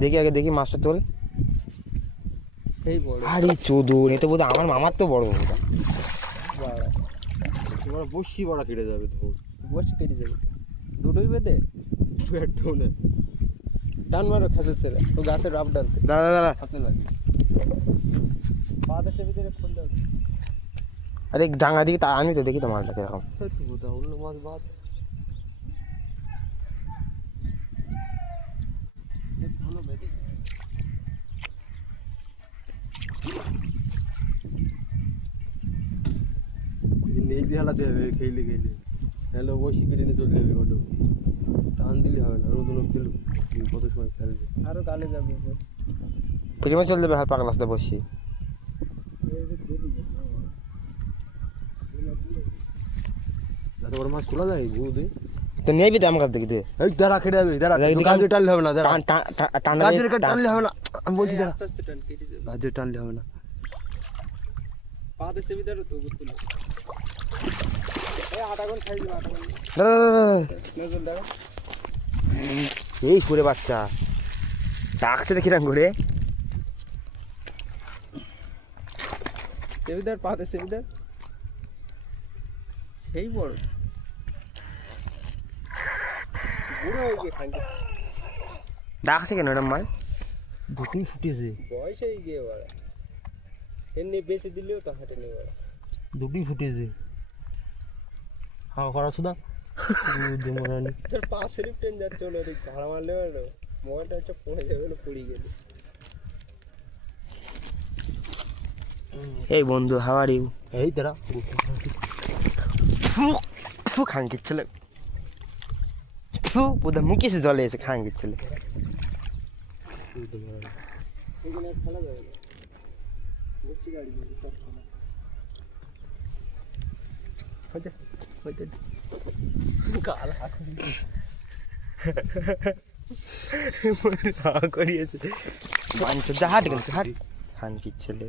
দেখি আগে দেখি মাছটা তোল। এই বড় আরে চোদন, এ তো বোধহয় আমার মামার তো বড় ওটা। তোমার বসি বড়া কেটে যাবে তো, বসি কেটে যাবে দুটোই বেঁধে একটু না টান মারো খাসের ছেড়ে তো গাছের রাব ডালতে দাঁড়া দাঁড়া, হাতে লাগে পা দেশে ভিতরে খুললে আরে ডাঙা দিকে তা আমি তো দেখি তো মাছটা কিরকম। একটু বোঝা অন্য মাছ বাদ ভালো বেঁধে নেই যে হালাতে হবে খেলে খেলে হ্যালো বসি কেটে নিয়ে চলে যাবে অটো টান দিলে হবে না রোদ খেলু কত সময় খেলবে আরো গালে যাবে ফিল্মে চল দেবে হাল পাগলা সাথে বসি। এত বড় মাছ খোলা যায় বৌদি তো নেবি তো আমার কাছ থেকে দে। এই দাঁড়া কেটে যাবে দাঁড়া গাজর টানলে হবে না দাঁড়া গাজর টানলে হবে না আমি বলছি দাঁড়া গাজর টানলে হবে না পা দেশে ভিতরে তো গুতুল এই আটা কোন খাই দিবা আটা কোন নজর দাও এই করে বাচ্চা ডাকছে দেখি না করে সেবিদার পা দেশে ভিতর সেই বড় বুড়ো হয়ে গিয়ে খাই ডাকছে কেন ম্যাডাম মাল? দুটোই ফুটেছে বয়স হয়ে গিয়ে বড় এমনি বেশি দিলেও তো হাটে নেই বড় দুটোই ফুটেছে হাওয়া করা শুধু দেমরানি তোর পা স্লিপ ট্রেন যাচ্ছে ওর ওদিক ঝাড়া মারলে হলো মোবাইলটা হচ্ছে পড়ে যাবে না পড়ে গেলে এই বন্ধু হাউ আর ইউ? এই দাঁড়া খাঙ্কির ছেলে বোধহয় মুখে এসে জলে এসে খাঙ্কির ছেলে। খেলা যাবে না বসছি গাড়ি করিয়েছে হাট গেল হাট খাঙ্কির ছেলে।